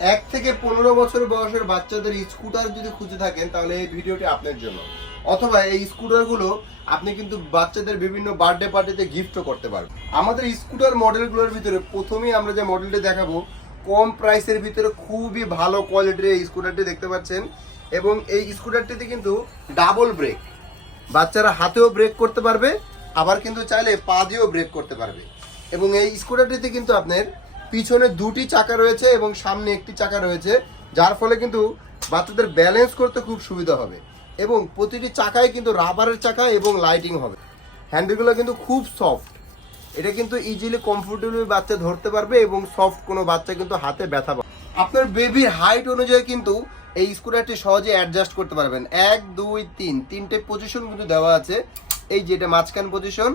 এক থেকে পনেরো বছর বয়সের বাচ্চাদের স্কুটার যদি খুঁজে থাকেন, তাহলে এই ভিডিওটি আপনার জন্য। অথবা এই স্কুটারগুলো আপনি কিন্তু বাচ্চাদের বিভিন্ন বার্থডে পার্টিতে গিফটও করতে পারবেন। আমাদের স্কুটার মডেলগুলোর ভিতরে প্রথমেই আমরা যে মডেলটি দেখাবো, কম প্রাইসের ভিতরে খুবই ভালো কোয়ালিটির এই স্কুটারটি দেখতে পাচ্ছেন। এবং এই স্কুটারটিতে কিন্তু ডাবল ব্রেক বাচ্চারা হাতেও ব্রেক করতে পারবে, আবার কিন্তু চাইলে পা দিয়েও ব্রেক করতে পারবে। এবং এই স্কুটারটিতে কিন্তু আপনার পিছনে দুটি চাকা রয়েছে এবং সামনে একটি চাকা রয়েছে, যার ফলে কিন্তু বাচ্চাদের ব্যালেন্স করতে খুব সুবিধা হবে এবং প্রতিটি চাকায় কিন্তু রাবারের চাকা এবং লাইটিং হবে। হ্যান্ডেলগুলো কিন্তু খুব সফট এটা কিন্তু ইজিলি কমফোর্টেবলি বাচ্চা ধরতে পারবে এবং সফট কোনো বাচ্চা কিন্তু হাতে ব্যথা পাবে। আপনার বেবির হাইট অনুযায়ী কিন্তু এই স্কুটারটি সহজে অ্যাডজাস্ট করতে পারবেন। এক, দুই, তিন, তিনটে পজিশন কিন্তু দেওয়া আছে। এই যেটা মাঝখান পজিশন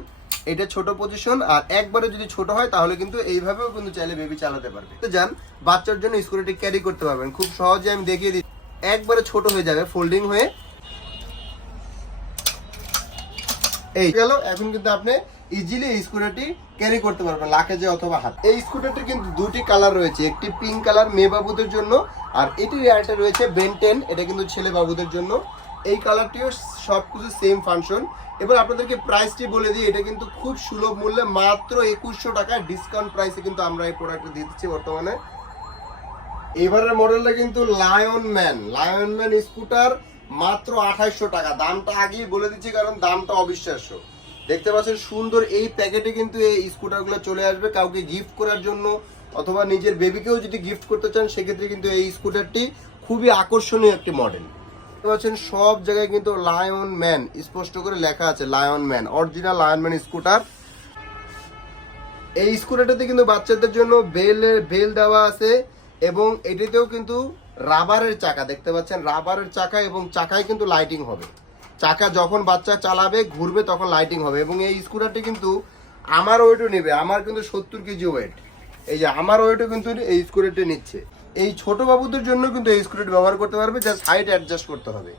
এটা ছোট পজিশন আর একবারে যদি ছোট হয়, তাহলে কিন্তু এইভাবেও কিন্তু চাইলে বেবি চালাতে পারবে। তো যান, বাচ্চার জন্য স্কুটারটি ক্যারি করতে পারবেন। খুব সহজে আমি দেখিয়ে দিই একবারে ছোট হয়ে যাবে ফোল্ডিং হয়ে। এই গেল। এখন কিন্তু আপনি ইজিলি এই স্কুটারটি ক্যারি করতে পারবেন লাকেজে অথবা হাত। এই স্কুটারটি কিন্তু দুটি কালার রয়েছে, একটি পিঙ্ক কালার মেয়ে বাবুদের জন্য, আর এটির আরেকটা রয়েছে বেনটেন এটা কিন্তু ছেলে বাবুদের জন্য। এই কালারটিও সব কিছু সেম ফাংশন এবার আপনাদেরকে প্রাইসটি বলে দিই, এটা কিন্তু খুব সুলভ মূল্যে মাত্র একুশশো টাকা ডিসকাউন্ট প্রাইসে কিন্তু আমরা এই প্রোডাক্টটি দিচ্ছি বর্তমানে। এবারের মডেলটা কিন্তু lion man lion man scooter মাত্র আঠাইশশো টাকা। দামটা আগেই বলে দিচ্ছি, কারণ দামটা অবিশ্বাস্য। দেখতে পাচ্ছেন সুন্দর এই প্যাকেটে কিন্তু এই স্কুটারগুলো চলে আসবে। কাউকে গিফট করার জন্য অথবা নিজের বেবিকেও যদি গিফট করতে চান, সেক্ষেত্রে কিন্তু এই স্কুটারটি খুবই আকর্ষণীয় একটি মডেল পাচ্ছেন, সব জায়গায় কিন্তু লায়ন ম্যান স্পষ্ট করে লেখা আছে lion man original lion man scooter এই স্কুটারটাতে কিন্তু বাচ্চাদের জন্য বেলের বেল দেওয়া আছে এবং এটিতেও কিন্তু রাবারের চাকা, দেখতে পাচ্ছেন? রাবারের চাকা এবং চাকায় কিন্তু লাইটিং হবে। চাকা যখন বাচ্চা চালাবে, ঘুরবে, তখন লাইটিং হবে এবং এই স্কুটারটি কিন্তু আমার ওয়েটও নেবে, আমার কিন্তু সত্তর কেজি ওয়েট এই যে, আমার ওয়েটও কিন্তু এই স্কুটারটি নিচ্ছে। এই ছোট বাবুদের জন্য কিন্তু এই স্কুটারটি ব্যবহার করতে পারবে জাস্ট হাইট অ্যাডজাস্ট করতে হবে।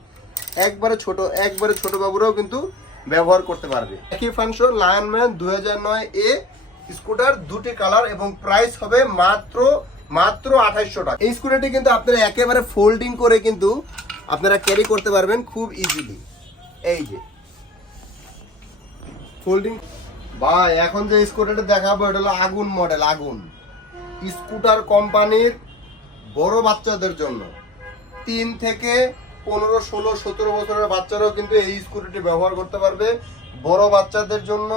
একবারে ছোট একবারে ছোট বাবুরাও কিন্তু ব্যবহার করতে পারবে। একই ফাংশন লায়ন ম্যান দু হাজার নয় এ স্কুটার দুটি কালার এবং প্রাইস হবে মাত্র মাত্র আঠাইশশো টাকা। এই স্কুটারটি কিন্তু আপনারা একেবারে ফোল্ডিং করে কিন্তু আপনারা ক্যারি করতে পারবেন খুব ইজিলি এই যে। ফোল্ডিং ভাই, এখন যে স্কুটারটা দেখাবো, এটা হলো আগুন মডেল আগুন। স্কুটার কোম্পানির বড় বাচ্চাদের জন্য। তিন থেকে পনেরো, ষোলো, সতেরো বছরের বাচ্চারাও কিন্তু এই স্কুটারটি ব্যবহার করতে পারবে। বড় বাচ্চাদের জন্য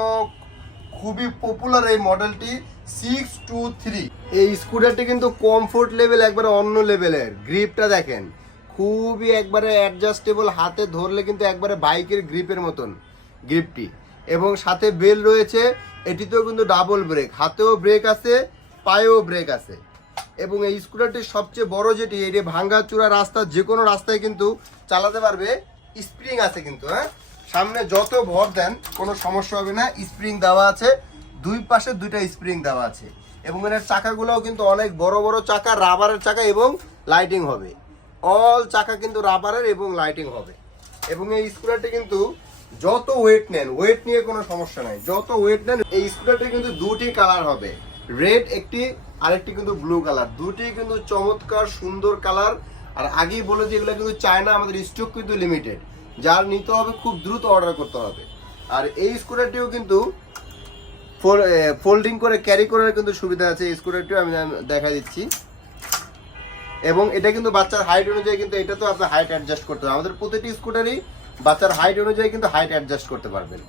খুবই পপুলার এই মডেলটি সিক্স টু থ্রি এই স্কুটারটি কিন্তু কমফোর্ট লেভেল একবারে অন্য লেভেলের গ্রিপটা দেখেন, খুবই একবারে অ্যাডজাস্টেবল হাতে ধরলে কিন্তু একবারে বাইকের গ্রিপের মতন গ্রিপটি এবং সাথে বেল রয়েছে, এটিতেও কিন্তু ডাবল ব্রেক হাতেও ব্রেক আছে, পায়েও ব্রেক আছে। এবং এই স্কুটারটির সবচেয়ে বড় যেটি, এটি ভাঙ্গা চূড়া রাস্তা যে কোনো রাস্তায় কিন্তু চালাতে পারবে। স্প্রিং আছে কিন্তু হ্যাঁ? সামনে যত ভর দেন, কোনো সমস্যা হবে না। স্প্রিং দেওয়া আছে। দুই পাশে দুইটা স্প্রিং দেওয়া আছে। এবং এর চাকাগুলোও কিন্তু অনেক বড় বড় চাকা, রাবারের চাকা এবং লাইটিং হবে। অল চাকা কিন্তু রাবারের এবং লাইটিং হবে। এবং এই স্কুটারটি কিন্তু যত ওয়েট নেন ওয়েট নিয়ে কোনো সমস্যা নাই। যত ওয়েট নেন, এই স্কুটারটি কিন্তু দুটি কালার হবে। রেড একটি আরেকটি কিন্তু ব্লু কালার দুটি কিন্তু চমৎকার, সুন্দর কালার আর আগেই বলে যে এগুলো কিন্তু চায়না আমাদের স্টক কিন্তু লিমিটেড যার নিতে হবে, খুব দ্রুত অর্ডার করতে হবে। আর এই স্কুটারটিও কিন্তু ফোল্ডিং করে ক্যারি করার কিন্তু সুবিধা আছে। এই স্কুটারটিও আমি দেখা দিচ্ছি। এবং এটা কিন্তু বাচ্চার হাইট অনুযায়ী কিন্তু এটা তো আপনার হাইট অ্যাডজাস্ট করতে হবে। আমাদের প্রতিটি স্কুটারই বাচ্চার হাইট অনুযায়ী কিন্তু হাইট অ্যাডজাস্ট করতে পারবেন।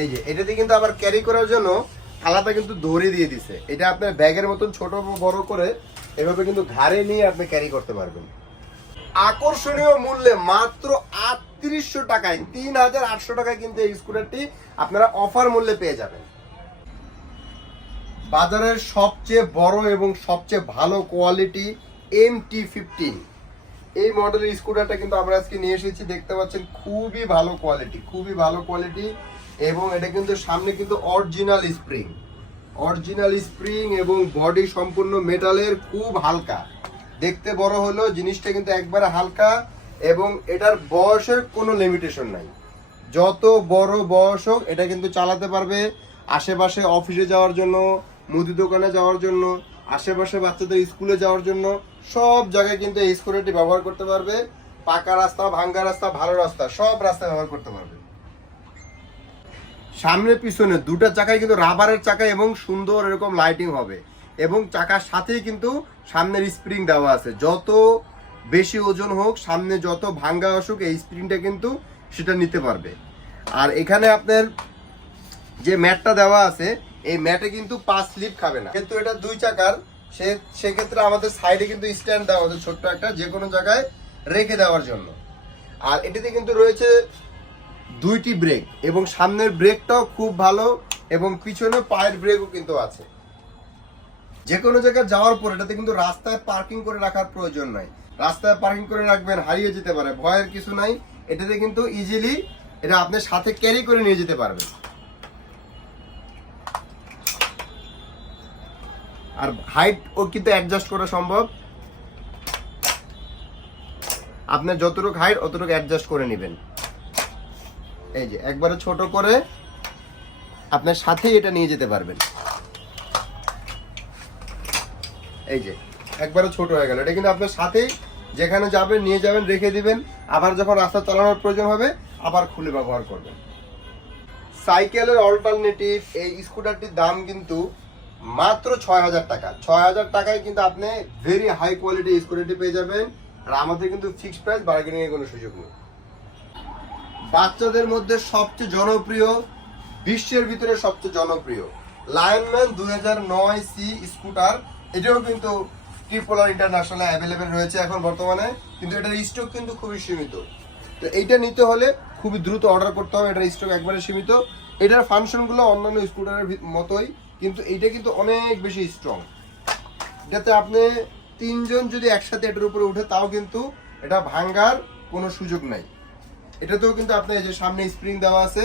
এই যে, এটাতে কিন্তু আবার ক্যারি করার জন্য আলাদা কিন্তু দড়ি দিয়ে দিছে। এটা আপনার ব্যাগের মতন ছোট বড় করে এভাবে কিন্তু ঘাড়ে নিয়ে আপনি ক্যারি করতে পারবেন। আকর্ষণীয় মূল্যে মাত্র আটত্রিশশো টাকায়, তিন হাজার আটশো টাকায় কিন্তু এই স্কুটারটি আপনারা অফার মূল্যে পেয়ে যাবেন। বাজারের সবচেয়ে বড় এবং সবচেয়ে ভালো কোয়ালিটি এম টি ফিফটিন এই মডেলের স্কুটারটা কিন্তু আমরা আজকে নিয়ে এসেছি, দেখতে পাচ্ছেন, খুবই ভালো কোয়ালিটি খুবই ভালো কোয়ালিটি এবং এটা কিন্তু সামনে কিন্তু অরিজিনাল স্প্রিং অরিজিনাল স্প্রিং এবং বডি সম্পূর্ণ মেটালের খুব হালকা। দেখতে বড় হলেও জিনিসটা কিন্তু একবারে হালকা এবং এটার বয়সের কোনো লিমিটেশন নাই। যত বড় বয়স হোক, এটা কিন্তু চালাতে পারবে আশেপাশে অফিসে যাওয়ার জন্য, মুদি দোকানে যাওয়ার জন্য, আশেপাশে বাচ্চাদের স্কুলে যাওয়ার জন্য, সব জায়গায় কিন্তু এই স্কুটারটি ব্যবহার করতে পারবে। পাকা রাস্তা, ভাঙ্গা রাস্তা, ভালো রাস্তা, সব রাস্তায় ব্যবহার করতে পারবে। সামনে পিছনে দুটা চাকায় কিন্তু রাবারের চাকা এবং সুন্দর এরকম লাইটিং হবে। এবং চাকার সাথেই কিন্তু সামনের স্প্রিং দেওয়া আছে। যত বেশি ওজন হোক, সামনে যত ভাঙ্গা আসুক, এই স্প্রিংটা কিন্তু সেটা নিতে পারবে। আর এখানে আপনার যে ম্যাটটা দেওয়া আছে, এই ম্যাটে কিন্তু পাঁচ স্লিপ খাবে না। কিন্তু এটা দুই চাকার, সে, সেক্ষেত্রে আমাদের সাইডে কিন্তু স্ট্যান্ড দেওয়া আছে ছোট্ট একটা যে কোনো জায়গায় রেখে দেওয়ার জন্য। আর এটিতে কিন্তু রয়েছে দুইটি ব্রেক এবং সামনের ব্রেকটাও খুব ভালো এবং পিছনে পায়ের ব্রেকও কিন্তু আছে। যে কোনো জায়গায় যাওয়ার পর এটাতে কিন্তু রাস্তায় পার্কিং করে রাখার প্রয়োজন নাই। রাস্তায় পার্কিং করে রাখবেন, হারিয়ে যেতে পারে, ভয়ের কিছু নাই। এটাতে কিন্তু ইজিলি এটা আপনার সাথে ক্যারি করে নিয়ে যেতে পারবেন। আর হাইট ও কিন্তু অ্যাডজাস্ট করা সম্ভব। আপনার যতটুকু হাইট অতটুকু অ্যাডজাস্ট করে নেবেন। এই যে, একবারে ছোট করে আপনার সাথেই এটা নিয়ে যেতে পারবেন। এই যে, একবারে ছোট হয়ে গেল। এটা কিন্তু আপনার সাথেই যেখানে যাবেন, নিয়ে যাবেন, রেখে দিবেন। আবার যখন রাস্তা চালানোর প্রয়োজন হবে, আবার খুলে ব্যবহার করবেন। সাইকেলের অল্টারনেটিভ এই স্কুটারটির দাম কিন্তু মাত্র ছয় হাজার টাকা। ছয় হাজার টাকায় কিন্তু আপনি ভেরি হাই কোয়ালিটি স্কুটারটি পেয়ে যাবেন। আর আমাদের কিন্তু ফিক্সড প্রাইস বার্গেনিং এর কোনো সুযোগ নেই। বাচ্চাদের মধ্যে সবচেয়ে জনপ্রিয়, বিশ্বের ভিতরে সবচেয়ে জনপ্রিয় লায়নম্যান দুই হাজার নয় সি স্কুটার। এটাও কিন্তু ট্রিপোলার ইন্টারন্যাশনাল অ্যাভেলেবেল রয়েছে এখন বর্তমানে, কিন্তু এটার স্টক কিন্তু খুবই সীমিত। তো এইটা নিতে হলে খুবই দ্রুত অর্ডার করতে হবে, এটার স্টক একবারে সীমিত। এটার ফাংশনগুলো অন্যান্য স্কুটারের মতোই, কিন্তু এইটা কিন্তু অনেক বেশি স্ট্রং এটাতে আপনি তিনজন যদি একসাথে এটার উপরে উঠে, তাও কিন্তু এটা ভাঙ্গার কোনো সুযোগ নাই। এটাতেও কিন্তু আপনার এই যে সামনে স্প্রিং দেওয়া আছে,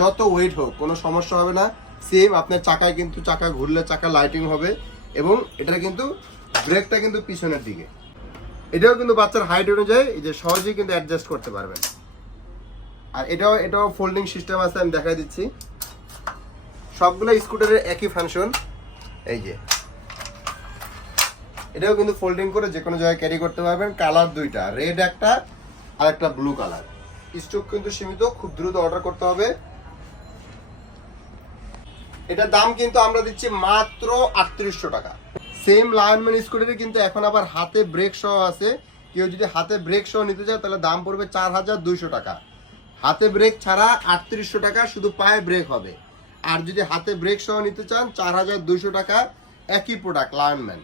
যত ওয়েট হোক, কোনো সমস্যা হবে না। সেম আপনার চাকায় কিন্তু চাকা ঘুরলে চাকা লাইটিং হবে এবং এটা কিন্তু ব্রেকটা কিন্তু পিছনের দিকে। এটাও কিন্তু বাচ্চার হাইট অনুযায়ী এই যে সহজেই কিন্তু অ্যাডজাস্ট করতে পারবেন আর এটাও এটাও ফোল্ডিং সিস্টেম আছে, আমি দেখাই দিচ্ছি। সবগুলো স্কুটারের একই ফাংশন এই যে। এটাও কিন্তু ফোল্ডিং করে যে কোনো জায়গায় ক্যারি করতে পারবেন। কালার দুইটা রেড একটা আর একটা ব্লু কালার স্টক কিন্তু সীমিত, খুব দ্রুত অর্ডার করতে হবে। এটার দাম কিন্তু আমরা দিচ্ছি মাত্র আটত্রিশশো টাকা। সেম লায়নম্যান স্কুটারে কিন্তু এখন আবার হাতে ব্রেক সহ আছে। কেউ যদি হাতে ব্রেক সহ নিতে চায়, তাহলে দাম পড়বে চার হাজার দুইশো টাকা। হাতে ব্রেক ছাড়া আটত্রিশশো টাকা শুধু পায়ে ব্রেক হবে। আর যদি হাতে ব্রেক সহ নিতে চান, চার হাজার দুইশো টাকা, একই প্রোডাক্ট লায়নম্যান